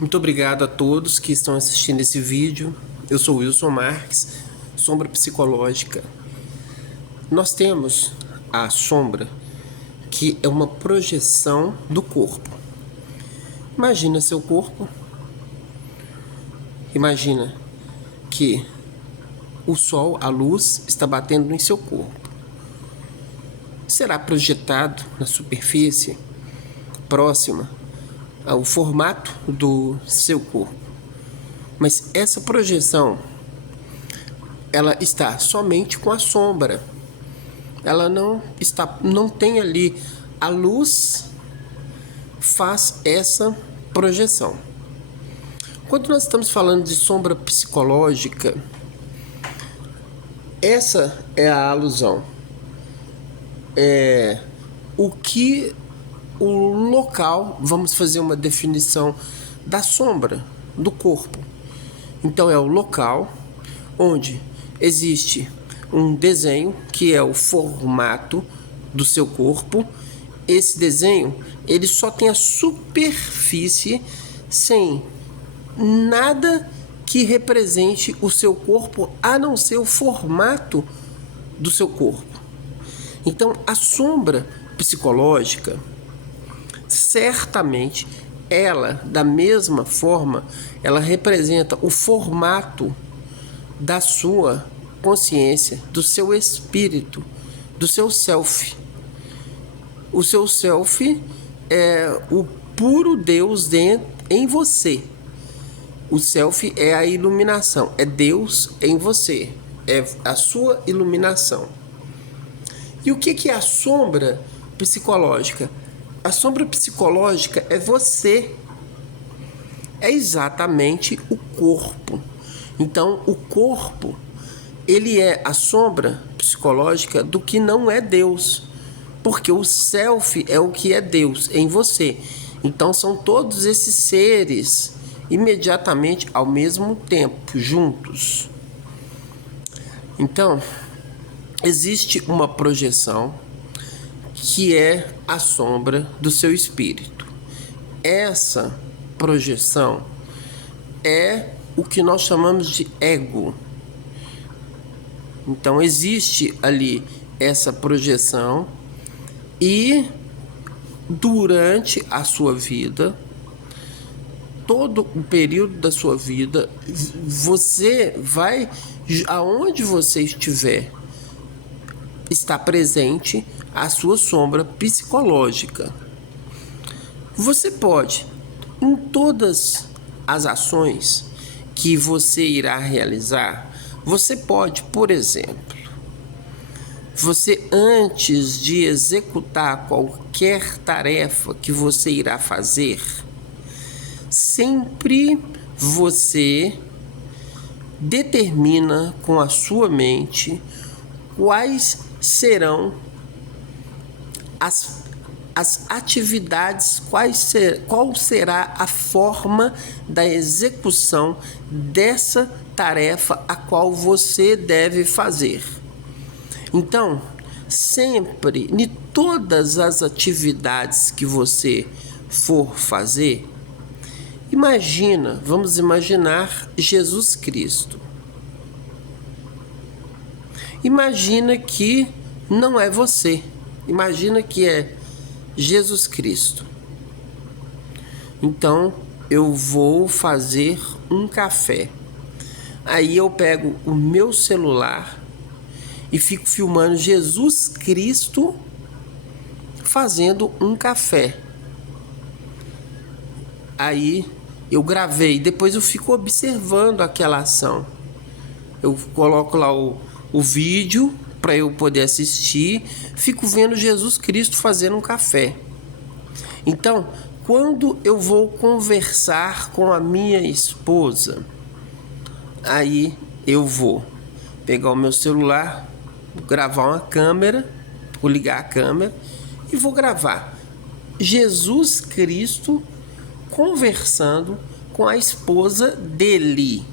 Muito obrigado a todos que estão assistindo esse vídeo. Eu sou Wilson Marques, Sombra Psicológica. Nós temos a sombra, que é uma projeção do corpo. Imagina seu corpo. Imagina que o sol, a luz, está batendo em seu corpo. Será projetado na superfície próxima ao formato do seu corpo. Mas essa projeção, ela está somente com a sombra. Ela não tem ali a luz, faz essa projeção. Quando nós estamos falando de sombra psicológica, essa é a alusão. O local, vamos fazer uma definição da sombra do corpo. Então é o local onde existe um desenho que é o formato do seu corpo. Esse desenho, ele só tem a superfície sem nada que represente o seu corpo, a não ser o formato do seu corpo. Então, a sombra psicológica, certamente, ela, da mesma forma, ela representa o formato da sua consciência, do seu espírito, do seu self. O seu self é o puro Deus dentro em você. O self é a iluminação, é Deus em você, é a sua iluminação. E o que é a sombra psicológica? A sombra psicológica é você. É exatamente o corpo. Então, o corpo, ele é a sombra psicológica do que não é Deus. Porque o self é o que é Deus em você. Então, são todos esses seres imediatamente ao mesmo tempo, juntos. Então, existe uma projeção que é a sombra do seu espírito. Essa projeção é o que nós chamamos de ego. Então existe ali essa projeção e durante a sua vida, todo o período da sua vida, você vai, aonde você estiver, está presente a sua sombra psicológica. Você pode, em todas as ações que você irá realizar, você pode, por exemplo, você antes de executar qualquer tarefa que você irá fazer, sempre você determina com a sua mente quais serão as atividades, qual será a forma da execução dessa tarefa a qual você deve fazer. Então, sempre, em todas as atividades que você for fazer, vamos imaginar Jesus Cristo. Imagina que não é você. Imagina que é Jesus Cristo. Então, eu vou fazer um café. Aí eu pego o meu celular e fico filmando Jesus Cristo fazendo um café. Aí eu gravei, depois eu fico observando aquela ação. Eu coloco lá o vídeo para eu poder assistir, fico vendo Jesus Cristo fazendo um café. Então, quando eu vou conversar com a minha esposa, aí eu vou pegar o meu celular, gravar uma câmera, vou ligar a câmera e vou gravar Jesus Cristo conversando com a esposa dele.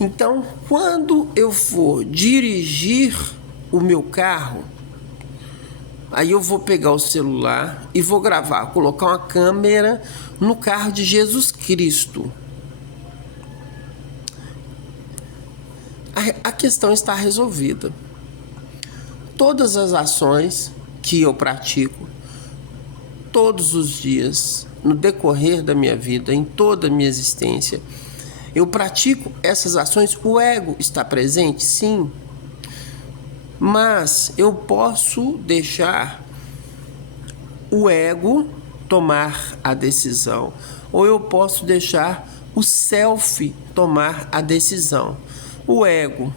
Então, quando eu for dirigir o meu carro, Aí eu vou pegar o celular e vou gravar, colocar uma câmera no carro de Jesus Cristo. A questão está resolvida. Todas as ações que eu pratico todos os dias, no decorrer da minha vida, em toda a minha existência, eu pratico essas ações. O ego está presente? Sim. Mas eu posso deixar o ego tomar a decisão, ou eu posso deixar o self tomar a decisão. O ego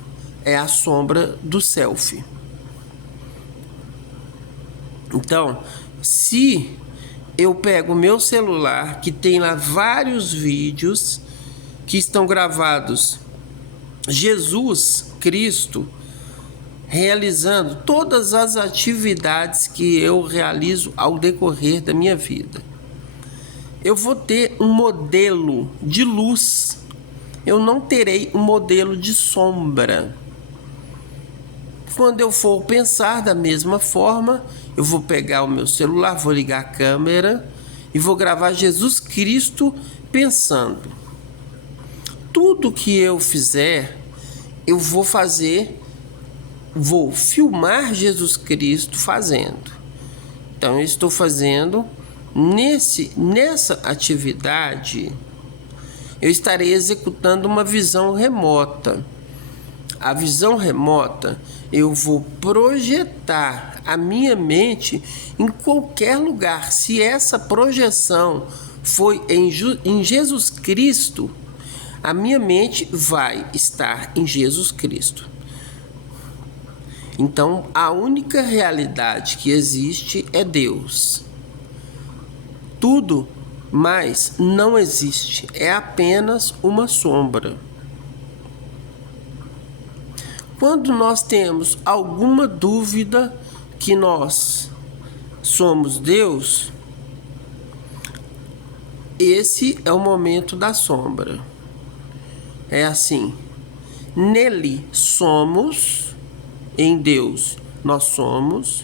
é a sombra do self. Então, se eu pego o meu celular, que tem lá vários vídeos que estão gravados, Jesus Cristo realizando todas as atividades que eu realizo ao decorrer da minha vida, eu vou ter um modelo de luz, eu não terei um modelo de sombra. Quando eu for pensar da mesma forma, eu vou pegar o meu celular, vou ligar a câmera e vou gravar Jesus Cristo pensando. Tudo que eu fizer, eu vou filmar Jesus Cristo fazendo. Então eu estou fazendo nessa atividade, eu estarei executando uma visão remota. A visão remota, eu vou projetar a minha mente em qualquer lugar. Se essa projeção foi em Jesus Cristo, a minha mente vai estar em Jesus Cristo. Então, a única realidade que existe é Deus. Tudo mais não existe, é apenas uma sombra. Quando nós temos alguma dúvida que nós somos Deus, esse é o momento da sombra. É assim, nele somos, em Deus nós somos,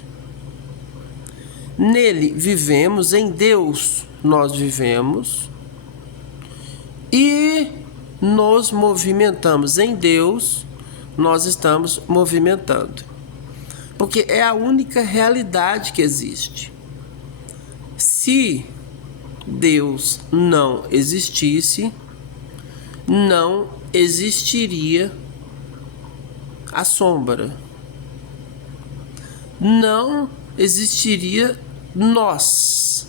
nele vivemos, em Deus nós vivemos, e nos movimentamos, em Deus nós estamos movimentando, porque é a única realidade que existe. Se Deus não existisse, não existiria a sombra, não existiria nós,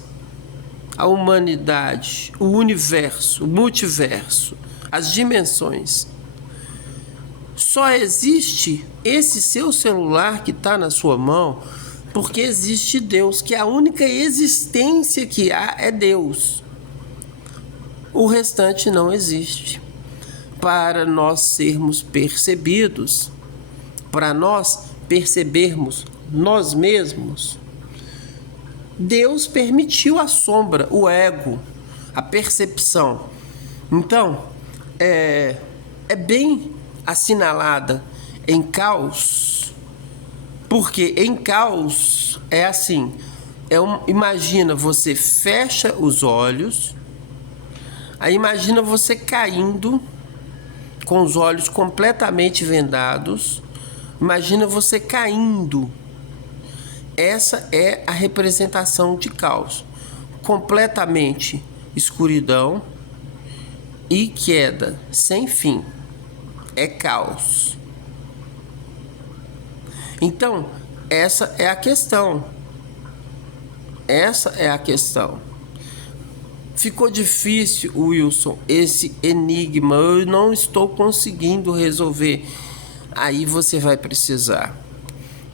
a humanidade, o universo, o multiverso, as dimensões. Só existe esse seu celular que está na sua mão porque existe Deus, que a única existência que há é Deus. O restante não existe. Para nós sermos percebidos, para nós percebermos nós mesmos, Deus permitiu a sombra, o ego, a percepção. Então, é bem assinalada em caos, porque em caos é assim, imagina, você fecha os olhos, aí imagina você caindo com os olhos completamente vendados, imagina você caindo. Essa é a representação de caos, completamente escuridão e queda sem fim. É caos. Então, essa é a questão. Essa é a questão. Ficou difícil, Wilson, esse enigma. Eu não estou conseguindo resolver. Aí você vai precisar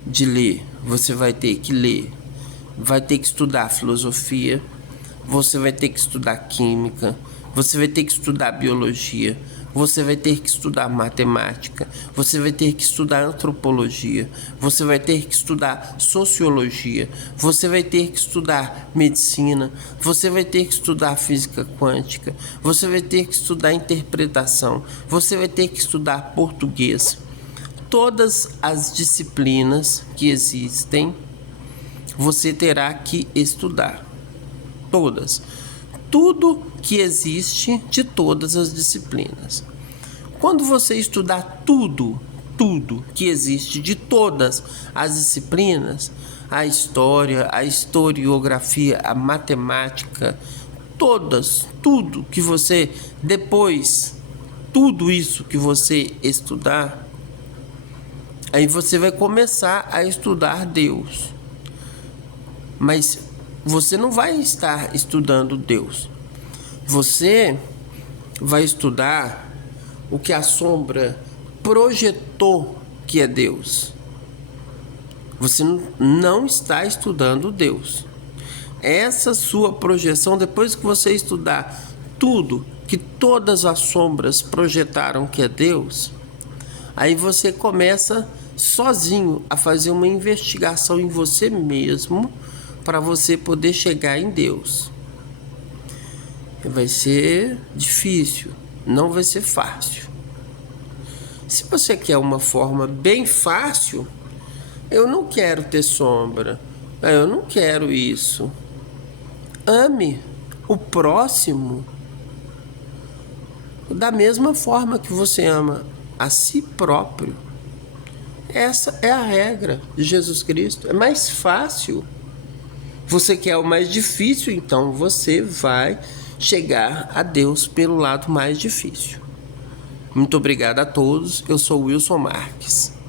de ler. Você vai ter que ler. Vai ter que estudar filosofia. Você vai ter que estudar química. Você vai ter que estudar biologia. Você vai ter que estudar matemática, você vai ter que estudar antropologia, você vai ter que estudar sociologia, você vai ter que estudar medicina, você vai ter que estudar física quântica, você vai ter que estudar interpretação, você vai ter que estudar português. Todas as disciplinas que existem, você terá que estudar. Todas. Tudo que existe de todas as disciplinas. Quando você estudar tudo que existe de todas as disciplinas, a história, a historiografia, a matemática, tudo que você, depois, tudo isso que você estudar, aí você vai começar a estudar Deus. Mas você não vai estar estudando Deus. Você vai estudar o que a sombra projetou que é Deus. Você não está estudando Deus. Essa sua projeção, depois que você estudar tudo que todas as sombras projetaram que é Deus, aí você começa sozinho a fazer uma investigação em você mesmo para você poder chegar em Deus. Vai ser difícil, não vai ser fácil. Se você quer uma forma bem fácil, eu não quero ter sombra, eu não quero isso. Ame o próximo da mesma forma que você ama a si próprio. Essa é a regra de Jesus Cristo. É mais fácil. Você quer o mais difícil, então você vai chegar a Deus pelo lado mais difícil. Muito obrigado a todos. Eu sou Wilson Marques.